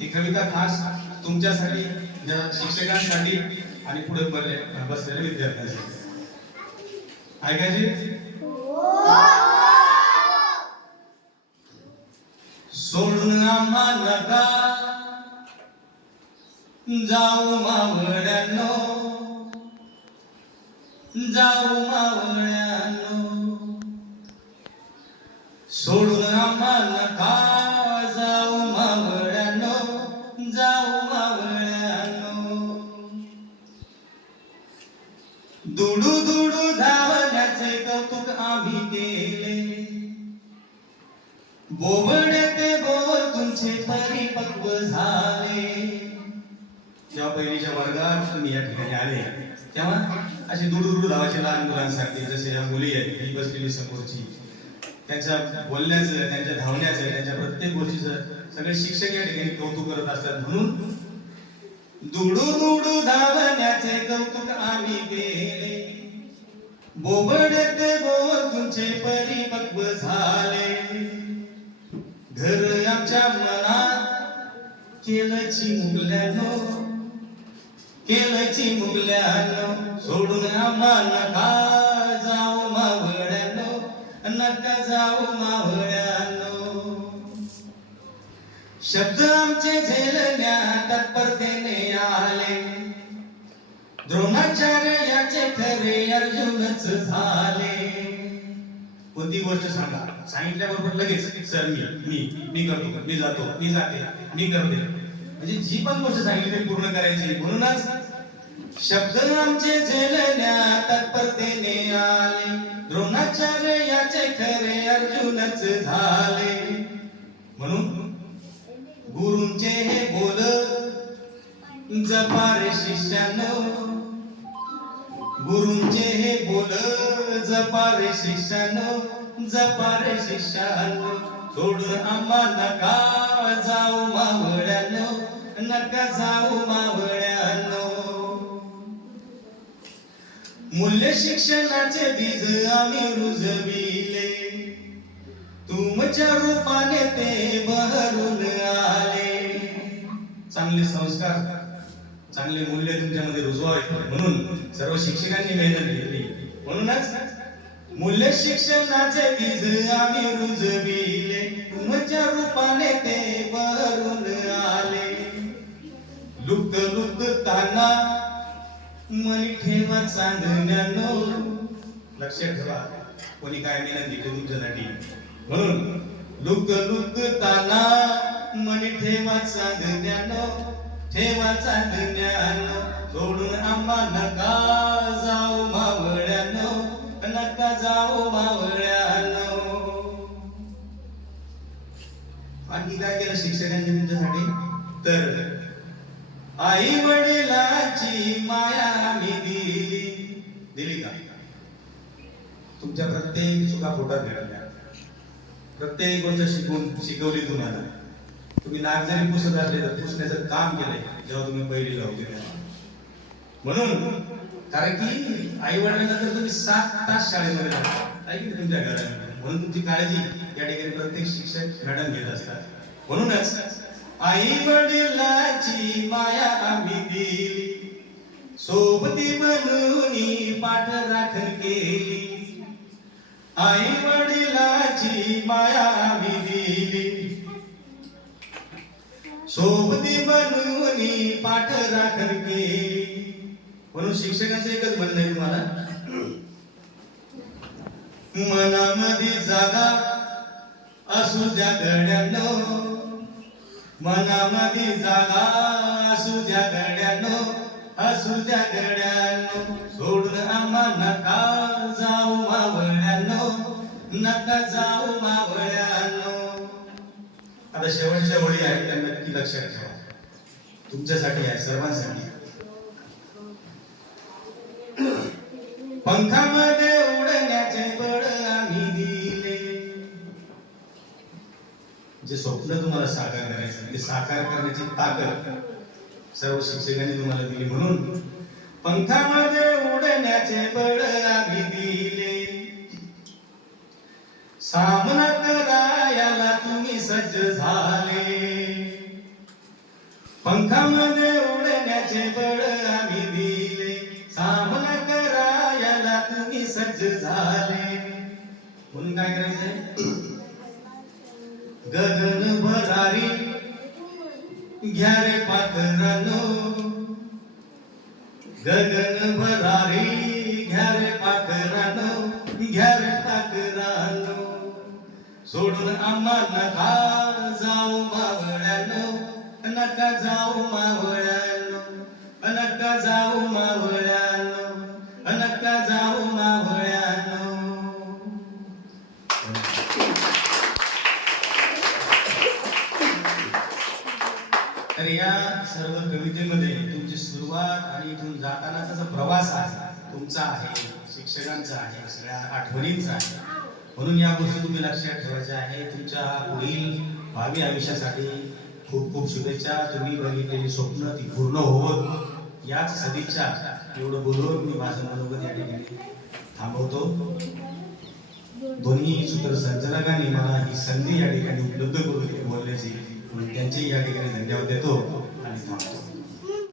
ही कविता खास तुमच्यासाठी शिक्षकांसाठी आणि पुढे बसलेल्या विद्यार्थ्यांसाठी. ऐकायची? सोडून आम्हा नका जाऊ मावळ्यानो जाऊ मावळ्यानो. सोडून आम्हा नका दुडू दुडू धावण्याचे कौतुक आम्ही केले. बोबड ते बोल तुमचे परिपक्व झाले. जेव्हा पहिलीच्या वर्गात तुम्ही या ठिकाणी आले तेव्हा अशी दुडू दुडू धावायचे लहान मुलांसाठी जसे या मुली आहेत ही बसलेली समोरची त्यांच्या बोलण्याचं त्यांच्या धावण्याचं त्यांच्या प्रत्येक गोष्टीचं सगळे शिक्षक या ठिकाणी कौतुक करत असतात. म्हणून दुडू दुडू धावण्याचे कौतुक आम्ही केले. बोबडे ते तुमचे परिपक्व झाले. घर आमच्या मनात केलची मुगल्यानो केलची मुगल्यानो सोडून आम्हा नका जाऊ मावळ्यानो नका जाऊ मावळ्यानो. शब्द आमचे झेलण्या तत्परतेने आले. द्रोणाचार्य याचे खरे अर्जुनच झाले. कोणती गोष्ट सांगा? सांगितल्याबरोबर लगेच सर मी मी मी करतो मी जातो मी जाते मी करते. म्हणजे जी पण गोष्ट सांगितली ते पूर्ण करायची. म्हणूनच शब्द आमचे झेलण्या तत्परतेने आले. द्रोणाचार्य याचे खरे अर्जुनच झाले. शिष्यानो गुरुंचे हे बोल जपारे शिष्यानो जपारे शिष्यानो. सोड आम्हा नका जाऊ मावळ्यानो नका जाऊ मावळ्यानो. मूल्य शिक्षणाचे बीज आम्ही रुजविले. तुमच्या रूपाने ते बहरून आले. चांगले संस्कार. चांगले मूल्य तुमच्यामध्ये रुजवावे. म्हणून सर्व शिक्षकांनी मेहनत घेतली. म्हणूनच मूल्य शिक्षणाचे बीज आम्ही रुजविले. तुमच्या रूपाने ते वरून आले. लुक लुक ताना मनी ठेवा चांदण्यानो. लक्षात ठेवा. कोणी काय मेहनत करू तुमच्यासाठी? म्हणून लुक लुक ताना मनी ठेवा चांदण्यानो. ठेवा चांदण्यानो सोडून आम्हा नका जाऊ मावळ्यानो नका जाऊ मावळ्यानो. आणखी काय केलं शिक्षकांनी तुमच्यासाठी तर आई वडिलाची माया आम्ही दिली. दिली का? तुमच्या प्रत्येक चुका पोटात घडल्या. प्रत्येक गोष्ट शिकून शिकवली तुम्हाला. तुम्ही नाक जरी पुसत असले तर पुसण्याचं काम केलंय जेव्हा तुम्ही पहिली होते म्हणून कारण की आई वडिलांना तर तुम्ही सात तास शाळेमध्ये राहता ऐक तुमच्या घरामध्ये म्हणून तुमची काळजी या ठिकाणी प्रत्येक शिक्षक मॅडम घेत असतात. म्हणूनच आई वडिलाची माया आम्ही दिली सोबती म्हणून पाठ राखण केली. आई वडिलाची माया आम्ही दिली सोबती बनून पाठ राखण केली म्हणून शिक्षकांचं एकच म्हणणं आहे तुम्हाला. मनामध्ये जागा असू द्या गड्यानो मनामध्ये जागा असू द्या गड्यानो असू द्या गड्यानो सोडून आम्हा नका जाऊ मावळ्यानो? नका जाऊ मावळ्यानो. आता शेवटच्या ओळी आहेत त्यांना नक्की लक्षात ठेवा. तुमच्यासाठी आहे सर्वांसाठी. पंखामध्ये उडण्याचे बळ आम्ही दिले. जे स्वप्न तुम्हाला साकार करायचं म्हणजे साकार करण्याची ताकद सर्व शिक्षकांनी तुम्हाला दिली म्हणून पंखामध्ये उडण्याचे बळ आम्ही दिले. सामना सज्ज झाले. पंखामध्ये उडण्याचे बळ आम्ही दिले. सामना करायला तुम्ही सज्ज झाले. म्हणून काय करायचंय? गगन भरारी. घ्या रे पाखरानो. गगन भरारी घ्या रे पाखरानो. घ्या रे पाखरानो. सोडून आम्हा नका जाऊ मावळ्यानो नका जाऊ मावळ्यानो नका जाऊ मावळ्यानो नका जाऊ मावळ्यानो. तर या सर्व कवितेमध्ये तुमची सुरुवात आणि इथून जातानाचा जो प्रवास आहे तुमचा आहे शिक्षकांचा आहे सगळ्या आठवणींचा आहे. म्हणून या गोष्टी तुम्ही लक्षात ठेवायच्या आहे तुमच्या पुढील भावी आयुष्यासाठी खूप खूप शुभेच्छा. तुम्ही बघितलेली स्वप्न ती पूर्ण होवत याच सदिच्छा एवढं बोलून मी माझं मनोगत या ठिकाणी थांबवतो. दोन्ही सूत्र संचालकांनी मला ही संधी या ठिकाणी उपलब्ध करून दिली बोलण्याची. म्हणून त्यांचे या ठिकाणी धन्यवाद देतो आणि थांबतो.